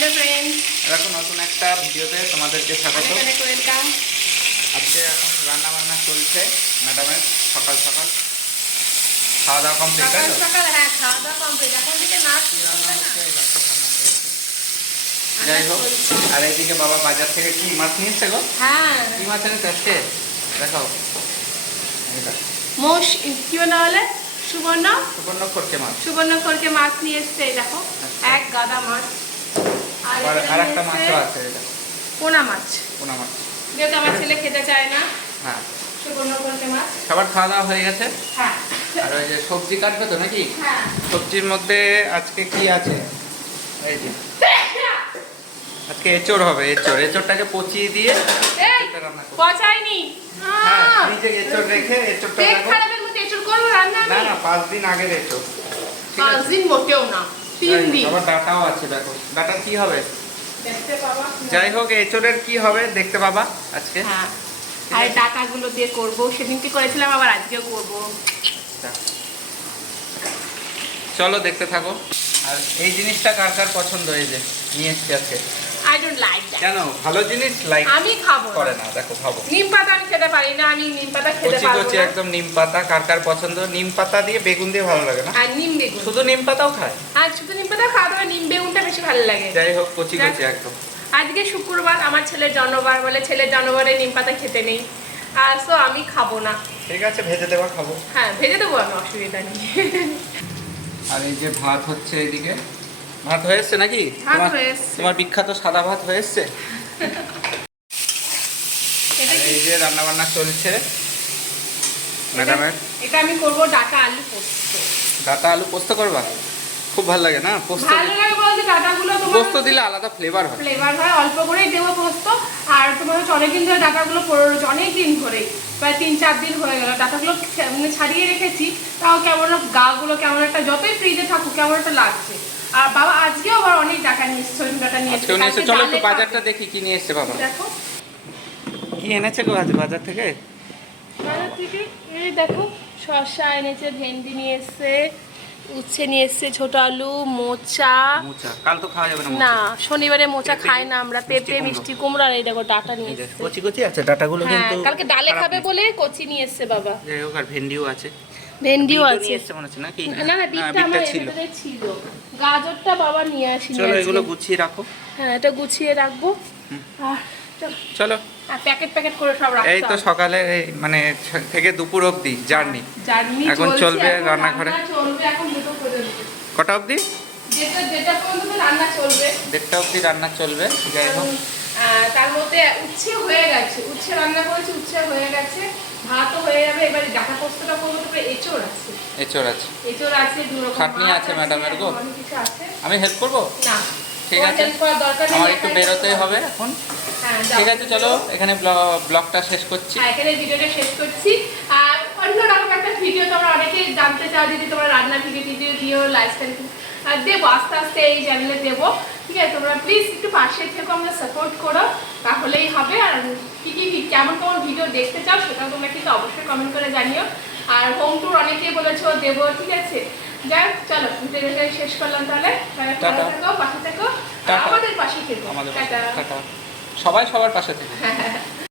Hello friends, এরকম নতুন একটা ভিডিওতে তোমাদেরকে স্বাগত। ওয়েলকাম। আজকে এখন রান্না বান্না চলছে ম্যাডামের। সকাল সকাল খাওয়া দাওয়া কমপ্লিট, তাই তো? সকাল হ্যাঁ, খাওয়া দাওয়া কমপ্লিট। এখন থেকে নাচ কি রান্না হচ্ছে? এই দেখো, রান্না চলছে। যাই হোক, আর এইদিকে বাবা বাজার থেকে কি মাছ নিয়ে এসছে গো? হ্যাঁ, কি মাছ এনেছে আজকে? দেখাও। এই দেখো, মোষ কি না হলে সুবর্ণ সুবর্ণ করছে মাছ। সুবর্ণ করকে মাছ নিয়ে এসছে। এই দেখো, এক গাদা মাছ। আর একটা মাছও আছে, এই দেখো, পোনা মাছ। পোনা মাছ। যেহেতু আমার ছেলে খেতে চায় না, হ্যাঁ, সুবর্ণ করকে মাছ। সবার খাওয়া দাওয়া হয়ে গেছে। হ্যাঁ আর ওই যে সবজি কাটবে তো নাকি? হ্যাঁ, সবজির মধ্যে আজকে কি আছে? এই যে আজকে এঁচড় হবে। এঁচড়টাকে পচিয়ে দিয়ে এই রান্না করব। পচাইনি। হ্যাঁ, ফ্রিজে এঁচড় রেখে এঁচড়টা পেট দেখো। খারাপের মধ্যে এঁচড় করবো রান্না? না না, 5 দিন আগের এঁচড়। 5 দিন মোটেও না, 3 দিন। আবার ডাটাও আছে, দেখো ডাটার কি হবে। দেখতে পাবা। যাই হোক, এঁচড়ের কি হবে দেখতে পাবা আজকে। হ্যাঁ, আর ডাটাগুলো দিয়ে করবো। সেদিনকে করেছিলাম, আবার আজকেও করবো। চলো দেখতে থাকো। আর এই জিনিসটা কার কার পছন্দ? এই যে নিয়ে এসছি আজকে। I don't like that. কেন? ভালো জিনিস লাইক আমি খাবো করে না। দেখো, খাবো। নিম পাতা আমি খেতে পারি না। আমি নিম পাতা খেতে কচি পারবো কচি না। একদম নিম পাতা। কার কার পছন্দ? নিম পাতা দিয়ে বেগুন দিয়ে ভালো লাগে না? আর নিম বেগুন। শুধু নিম পাতাও খায়? আর শুধু নিম পাতা খাওয়া তবে নিম বেগুনটা বেশি ভালো লাগে। যাই হোক, কচি কচি একদম। আজকে শুক্রবার, আমার ছেলের জন্মবার বলে ছেলের জন্মবারে নিম পাতা খেতে নেই। আর সো আমি খাবো না। ঠিক আছে, ভেজে দেওয়া খাবো। হ্যাঁ, ভেজে দেবো, আমি অসুবিধা নেই। আর এই যে ভাত হচ্ছে এইদিকে। ভাত হয়ে এসছে নাকি? ভাত হয়ে এসছে। তোমার বিখ্যাত সাদা ভাত হয়ে এসছে। এটা আর কি? এই যে রান্না বান্না চলছে ম্যাডামের। এটা আমি করবো ডাটা আলু পোস্ত। ডাটা আলু পোস্ত করবা? খুব ভালো লাগে না পোস্ত? ভালো লাগে বলতে ডাটাগুলো তোমার পোস্ত দিলে আলাদা ফ্লেভার হয়। ফ্লেভার হয়, অল্প করেই দেবো পোস্ত। আর তোমার হচ্ছে অনেকদিন ধরে ডাটাগুলো পড়ে রয়েছে, অনেকদিন ধরেই, প্রায় 3-4 দিন হয়ে গেল। ডাটাগুলো মানে ছাড়িয়ে রেখেছি, তাও কেমন গাগুলো কেমন একটা, যতই ফ্রিজে থাকুক কেমন একটা লাগছে। আর বাবা আজকেও আবার অনেক ডাটা নিয়ে এসছে, ডাটা নিয়ে আজকেও নিয়ে এসে। চলো একটু বাজারটা দেখি কি নিয়ে এসছে বাবা। দেখো কি এনেছে গো আজ বাজার থেকে? বাজার থেকে এই দেখো, শসা এনেছে, ভেন্ডি নিয়ে এসছে, উচ্ছে নিয়ে এসছে, ছোট আলু, মোচা। মোচা কাল তো খাওয়া যাবে না। না, শনিবারে মোচা খাই না আমরা। মিষ্টি পেঁপে, মিষ্টি কুমড়া। আর এই দেখো ডাটা নিয়ে এসছে। কচি কচি আছে ডাটাগুলো হ্যাঁ, কিন্তু। কালকে ডালে খাবে বলে কচি নিয়ে এসছে বাবা। যাই হোক, আর ভেন্ডিও আছে। ভেন্ডিও বিটও আছে। নিয়ে এসছে মনে হচ্ছে নাকি? না না, বিটটা আমার ছিল। এখানে ছিল। গাজরটা বাবা নিয়ে আসেনি। চলো আজকে। এগুলো গুছিয়ে রাখো। হ্যাঁ, এটা গুছিয়ে রাখবো। আর চলো। আর প্যাকেট প্যাকেট করে সব রাখতে এই তো হবে। সকালে মানে থেকে দুপুর অবধি জার্নি। জার্নি এখন চলবে এখন রান্নাঘরে। রান্না চলবে এখন দুটো পর্যন্ত। কটা অবধি? যেটা পর্যন্ত রান্না চলবে। 1:30 অবধি রান্না চলবে। যাই হোক, তার মধ্যে উচ্ছে হয়ে গেছে, উচ্ছে রান্না করেছি, উচ্ছে হয়ে গেছে, ভাতও হয়ে যাবে। এবার ডাটা পোস্তটা করবো, তারপরে এঁচড় আছে। এঁচড় আছে, এঁচড় আছে, দু রকম খাটনি মাছ আছে ম্যাডামের গো। অনেক কিছু আছে। আমি হেল্প করবো? না, ঠিক তোমার আছে, help করার দরকার নেই, আমার একটু একাই বেরোতে করতে হবে এখন। হ্যাঁ, যাও। ঠিক আছে, চলো এখানে ব্লগটা শেষ করছি। হ্যাঁ, এখানে ভিডিওটা শেষ করছি। আর অন্যরকম একটা ভিডিও তোমরা অনেকেই জানতে চাও, যদি তোমরা রান্না ভিডিও দিও, লাইফস্টাইল দেবো, আস্তে আস্তে এই চ্যানেলে দেবো। ঠিক আছে, তোমরা প্লিজ একটু পাশে থেকো, আমরা সাপোর্ট করো, তাহলেই হবে। আর কি কেমন কেমন ভিডিও দেখতে চাও সেটাও তোমরা কিন্তু অবশ্যই কমেন্ট করে জানিও। আর হোম ট্যুর অনেকেই বলেছো দেবো, ঠিক আছে। যাই হোক, চলো ভিডিওটা শেষ করলাম তাহলে। ভালো থেকো, পাশে থেকো, আমাদের পাশে থেকো। আমাদের টাটা। টাটা। সবাই সবার পাশে থেকে।